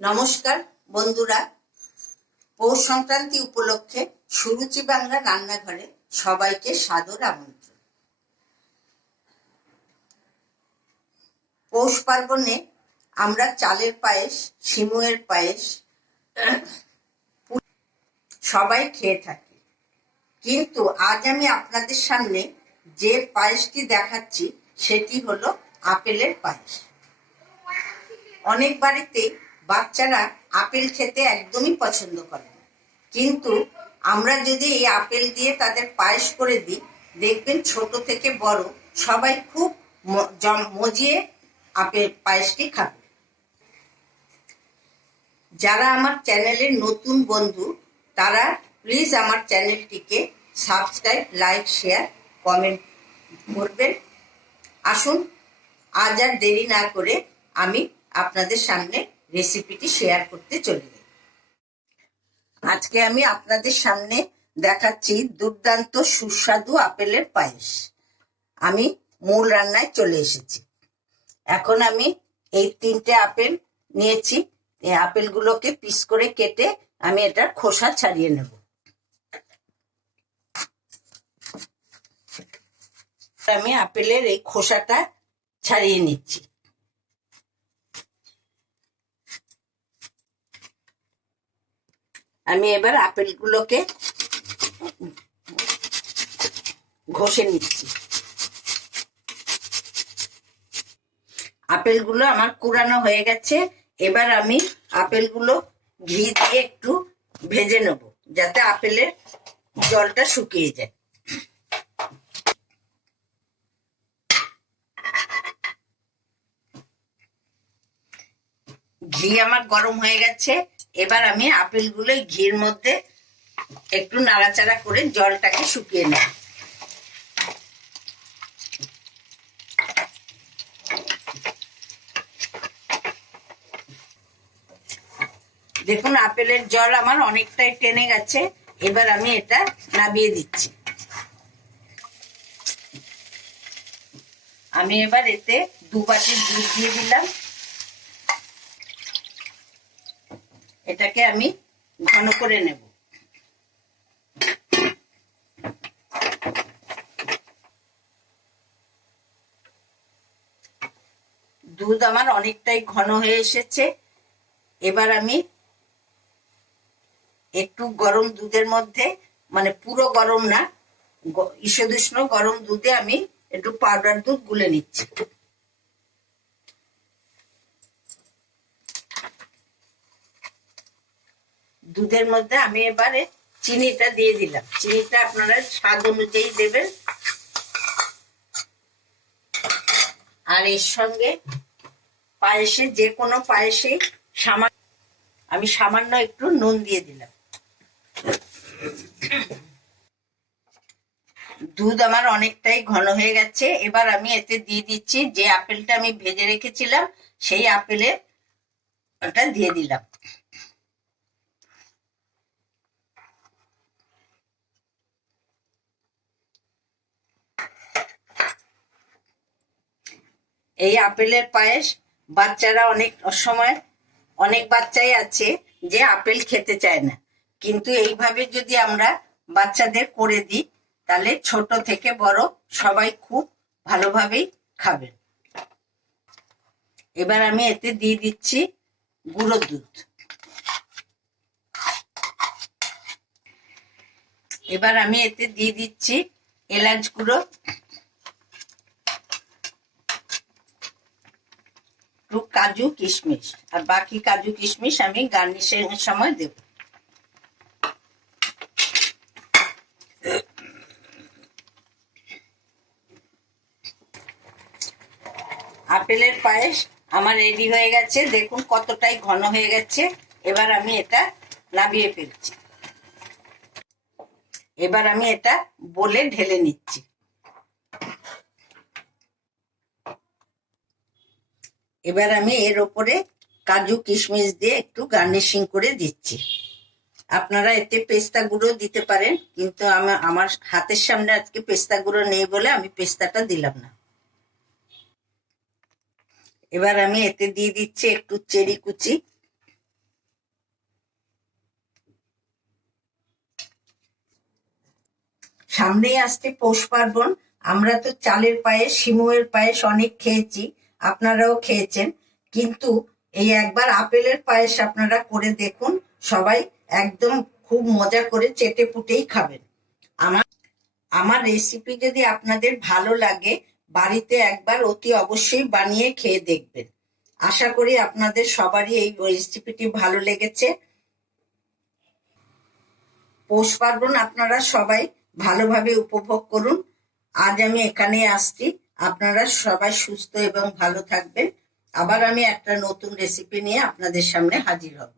নমস্কার বন্ধুরা, পৌষ সংক্রান্তি উপলক্ষে সুরুচি বাংলা রান্নাঘরে সবাইকে সাদর আমন্ত্রণ। পৌষ পার্বণে আমরা চালের পায়েস, সিমুয়ের পায়েস সবাই খেয়ে থাকি, কিন্তু আজ আমি আপনাদের সামনে যে পায়েসটি দেখাচ্ছি সেটি হলো আপেলের পায়েস। অনেক বাড়িতে বাচ্চারা আপেল খেতে একদমই পছন্দ করে না, কিন্তু আমরা যদি এই আপেল দিয়ে তাদের পায়েস করে দিই, দেখবেন ছোট থেকে বড় সবাই খুব মজিয়ে আপেল পায়েসটি খাবে। যারা আমার চ্যানেলের নতুন বন্ধু তারা প্লিজ আমার চ্যানেলটিকে সাবস্ক্রাইব, লাইক, শেয়ার, কমেন্ট করবেন। আসুন আজ আর দেরি না করে আমি আপনাদের সামনে রেসিপিটি শেয়ার করতে চলে যাই। আজকে আমি আপনাদের সামনে দেখাচ্ছি দুর্দান্ত সুস্বাদু আপেলের পায়েস। আমি মূল রান্নায় চলে এসেছি। এখন আমি এই 3টে আপেল নিয়েছি। এই আপেলগুলোকে পিস করে কেটে আমি এটার খোসা ছাড়িয়ে নেব। আমি আপেলের এই খোসাটা ছাড়িয়ে নিচ্ছি। আমি এবার আপেলগুলোকে ঘষে নিচ্ছি। আপেলগুলো আমার কুড়ানো হয়ে গেছে। এবার আমি আপেলগুলো ঘি দিয়ে একটু ভেজে নেব, যাতে আপেলের জলটা শুকিয়ে যায়। ঘি আমার গরম হয়ে গেছে। এবার আমি আপেলগুলো ঘির মধ্যে একটু নাড়াচাড়া করে জলটাকে শুকিয়ে নেব। দেখুন আপেলের জল আমার অনেকটাই টেনে গেছে। এবার আমি এটা নামিয়ে দিচ্ছি। আমি এবার এতে 2 বাটি দুধ দিয়ে দিলাম। এটাকে আমি ঘন করে নেব। দুধ আমার অনেকটাই ঘন হয়ে এসেছে। এবার আমি একটু গরম দুধের মধ্যে, মানে পুরো গরম না, ঈশদুষ্ণ গরম দুধে আমি একটু পাউডার দুধ গুলে নিচ্ছি। দুধের মধ্যে আমি এবারে চিনিটা দিয়ে দিলাম। চিনিটা আপনারা স্বাদ অনুযায়ী দেবেন। আর এর সঙ্গে পায়েসে, যে কোনো পায়েসে আমি সামান্য একটু নুন দিয়ে দিলাম। দুধ আমার অনেকটাই ঘন হয়ে গেছে। এবার আমি এতে দিয়ে দিচ্ছি যে আপেলটা আমি ভেজে রেখেছিলাম, সেই আপেলের ওটা দিয়ে দিলাম। এই আপেলের পায়েস বাচ্চারা অনেক বাচ্চাই আছে যে আপেল খেতে চায় না, কিন্তু এইভাবে যদি আমরা বাচ্চাদের করে দিই তাহলে ছোট থেকে বড় সবাই খুব ভালোভাবেই খাবেন। এবার আমি এতে দিয়ে দিচ্ছি গুঁড়ো দুধ। এবার আমি এতে দিয়ে দিচ্ছি এলাচ গুঁড়ো, একটু কাজু কিশমিশ, আর বাকি কাজু কিশমিশ আমি গার্নিশিং এর সময় দেব। আপেলের পায়েস আমার রেডি হয়ে গেছে। দেখুন কতটাই ঘন হয়ে গেছে। এবার আমি এটা নামিয়ে ফেলছি। এবার আমি এটা বলে ঢেলে নিচ্ছি। এবার আমি এর ওপরে কাজু কিশমিশ দিয়ে একটু গার্নিশিং করে দিচ্ছি। আপনারা এতে পেস্তা গুঁড়ো দিতে পারেন, কিন্তু আমার হাতের সামনে আজকে পেস্তা গুঁড়ো নেই বলে আমি পেস্তাটা দিলাম না। এবার আমি এতে দিয়ে দিচ্ছি একটু চেরি কুচি। সামনেই আসছে পৌষ পার্বণ। আমরা তো চালের পায়েস, সিমুয়ের পায়েস অনেক খেয়েছি, আপনারাও খেয়েছেন, কিন্তু এই একবার আপেলের পায়েস আপনারা করে দেখুন। সবাই একদম খুব মজা করে চেটে পুটেই খাবেন। আমার আমার রেসিপি যদি আপনাদের ভালো লাগে, বাড়িতে একবার অতি অবশ্যই বানিয়ে খেয়ে দেখবেন। আশা করি আপনাদের সবারই এই রেসিপিটি ভালো লেগেছে। পৌষ পার্বণ আপনারা সবাই ভালোভাবে উপভোগ করুন। আজ আমি এখানে আসছি। আপনারা সবাই সুস্থ এবং ভালো থাকবেন। আবার আমি একটা নতুন রেসিপি নিয়ে আপনাদের সামনে হাজির হব।